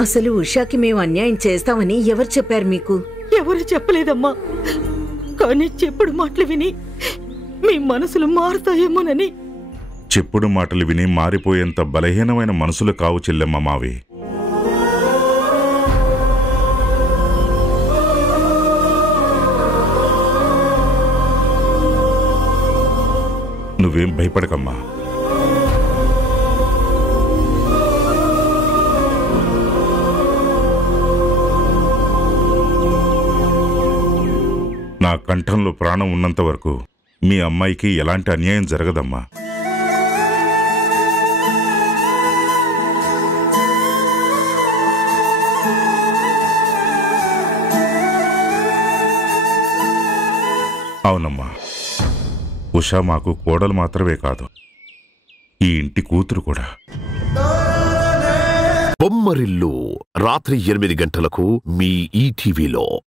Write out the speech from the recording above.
అసలు ఉషాకి మేము అన్యాయం చేస్తామని ఎవరు చెప్పారు మీకు? ఎవరు చెప్పలేదమ్మా, కానీ చెప్పుడు మాటలు విని మీ మనసులు మారుతాయేమోనని. చెప్పుడు మాటలు విని మారిపోయేంత బలహీనమైన మనసులు కావు చెల్లెమ్మ మావి. నువ్వేం భయపడకమ్మా. నా కంఠంలో ప్రాణం ఉన్నంత వరకు మీ అమ్మాయికి ఎలాంటి అన్యాయం జరగదమ్మా. అవునమ్మా, ఉషా మాకు కోడలు మాత్రమే కాదు, ఈ ఇంటి కూతురు కూడా. బొమ్మరిల్లు రాత్రి 8 గంటలకు మీ ఈటీవీలో.